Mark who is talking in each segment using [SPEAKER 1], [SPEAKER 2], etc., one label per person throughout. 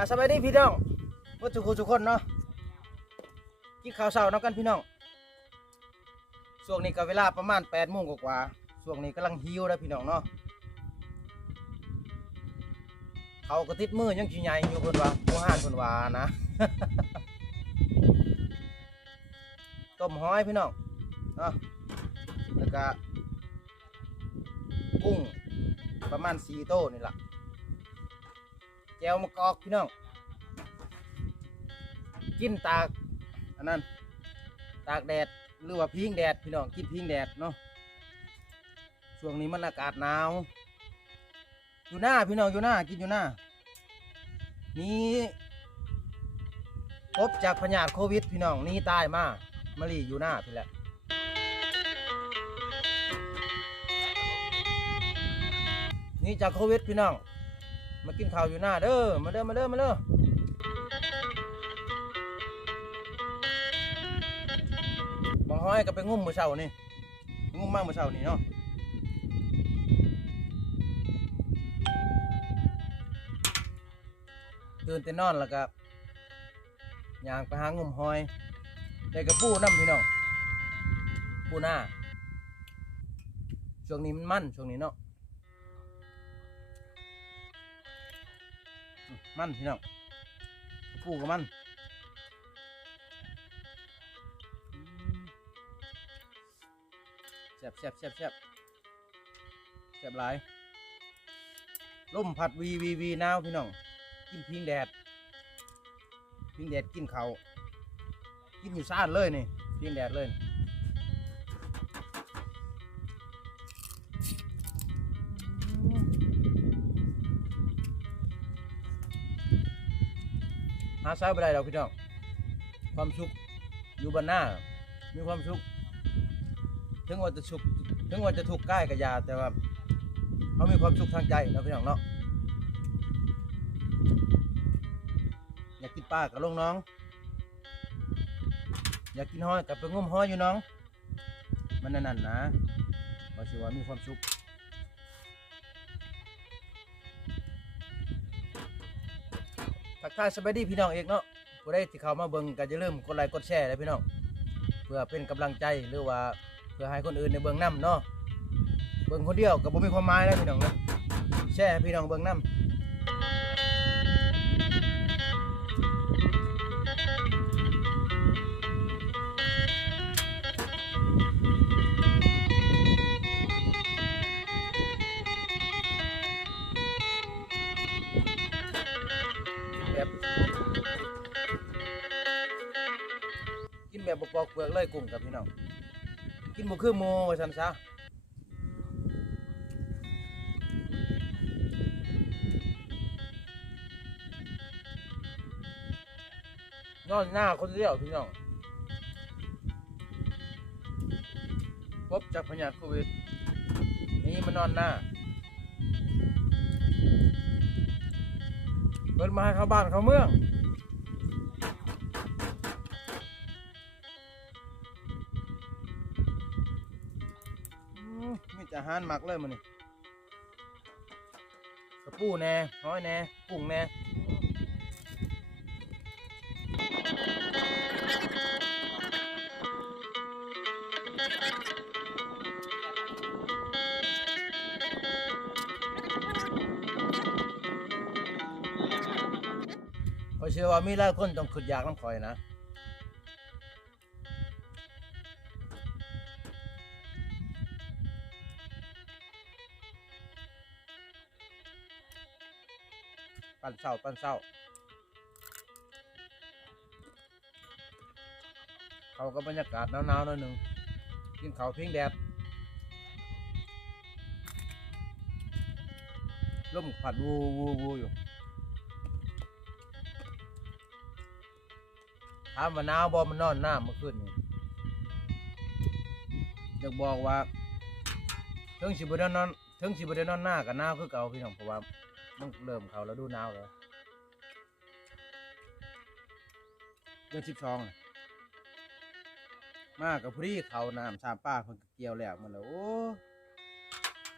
[SPEAKER 1] มาสบายดีพี่น้องว่าทุกคนทุกคนเนาะกินข้าวเช้าน้ำกันพี่น้องช่วงนี้ก็เวลาประมาณแปดโมงกว่าช่วงนี้กำลังหิวแล้วพี่น้องเนาะเขาก็ติดมือยังขี้ใหญ่อยู่คนว่าผู้ห้านคนว่านะต้มหอยพี่น้องเนาะแล้วก็กุ้งประมาณสี่โต้นี่แหละ แจวมะกอกพี่น้องกินตากอันนั้นตากแดดหรือว่าพิงแดดพี่น้องกินพิงแดดเนาะช่วงนี้มันอากาศหนาว อยู่หน้าพี่น้องอยู่หน้ากินอยู่หน้านี่พบจากพยาธิโควิดพี่น้องนี่ตายมามาลีอยู่หน้าพี่แหละนี่จากโควิดพี่น้อง มากินข้าวอยู่หน้าเด้อ มาเด้อ มาเด้อ มาเด้อบางห้อยก็ไปงุ่มมือเช้านี่งุ่มมากมือเช้านี่เนาะตื่นแต่นอนแล้วก็ย่างไปหางุ่มหอยได้กระปูน้ำพี่น้องปูหน้าช่วงนี้มันมันช่วงนี้เนาะ มันพี่น้องปูกับมันแซ่บแซ่บแซ่บแซ่บแซ่บหลายลมพัดวีวีวีนาวพี่น้อง กินพิงแดด พิงแดดกินเขากินอยู่ซ่านเลยนี่พิงแดดเลยาใช้ไม่ได้ดอกพี่น้องความสุขอยู่บนหน้า มีความสุขถึงว่าจะสุขถึงว่าจะทุกข์กายกับยาแต่ว่าเขามีความสุขทางใจเนาะพี่น้องเนาะอยากกินปลากับลงน้อง อยากกินห้อยกับไปงุ่มห้อยอยู่น้อง มันนั่นนะว่าสิว่ามีความสุข ถ้าสบายดีพี่น้องเอกเนาะผู้ใดที่เข้ามาเบิ่งก็อย่าลืมกดไลค์กดแชร์เลยพี่น้อง เพื่อเป็นกำลังใจหรือว่าเพื่อให้คนอื่นในเบิ่งน้ำเนาะ เบิ่งคนเดียวก็บ่มีความหมายแล้วพี่น้องเนาะแชร์ให้พี่น้องเบิ่งน้ำ กินแบบปอกเปลือกเลยกุ้งกับพี่น้องกินบ่คือหมูว่าซั่นซะนอนหน้าคนเดียวพี่น้องพบจากพยาธิโควิดนี่มานอนหน้าเปิดมาให้เข้าบ้านเข้าเมือง หารหมักเลยมันนี่กระปูแน่ห้อยแน่กุ้งแน่ข้อยเชื่อว่ามีหลายคนต้องขึ้นยากน้ำข่อยนะ ปั่นเศร้าปันเศร้า เขาก็บรรยากาศหนาวๆหน่อยหนึ่งกินข้าวพิงแดดลมผัดวูวูวูอยู่ถามว่าหนาวบ่มันนอนหน้าเมื่อคืนนี่อยากบอกว่าถึงสิบได้นอน ถึงสิบ่ได้นอนหน้ากับหน้าคือเก่าพี่น้องเพราะว่าต้องเริ่มเขาแล้วดูหนาวแลยเดือนสิบสองมากับพรีเขาน้ำสามป้าคนเกี่ยวแหล้มันแล้วโอ้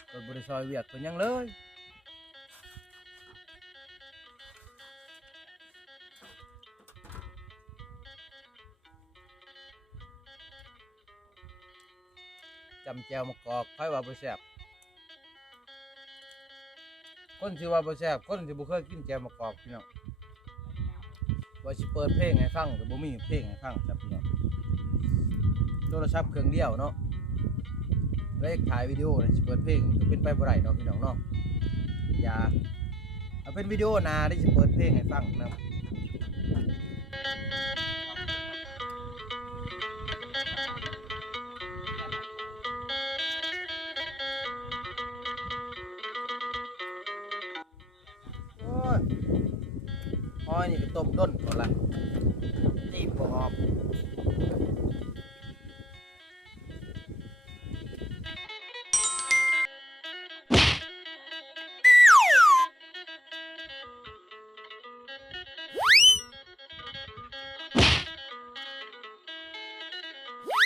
[SPEAKER 1] เนบริซอยเวียดเพิ่นยังเลยจำแจวมะกอกไผว่าบ่แซ่บ คนที่ว่าบ่แซ่บคนที่บ่เคยกินแจวมะกอกพี่น้องว่าสิเปิดเพลงให้ฟังก็บ่มีเพลงให้ฟังครับพี่น้องโทรศัพท์เครื่องเดียวเนาะเลขถ่ายวิดีโอนี่สิเปิดเพลงก็เป็นไปบ่ได้เนาะพี่น้องเนาะอย่าเอาเป็นวิดีโอนาได้สิเปิดเพลงให้ฟังนะ อ้ยอ้อยนี่ก็ต้มด้นก่อนละตีบบ่ออก